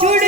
చూడు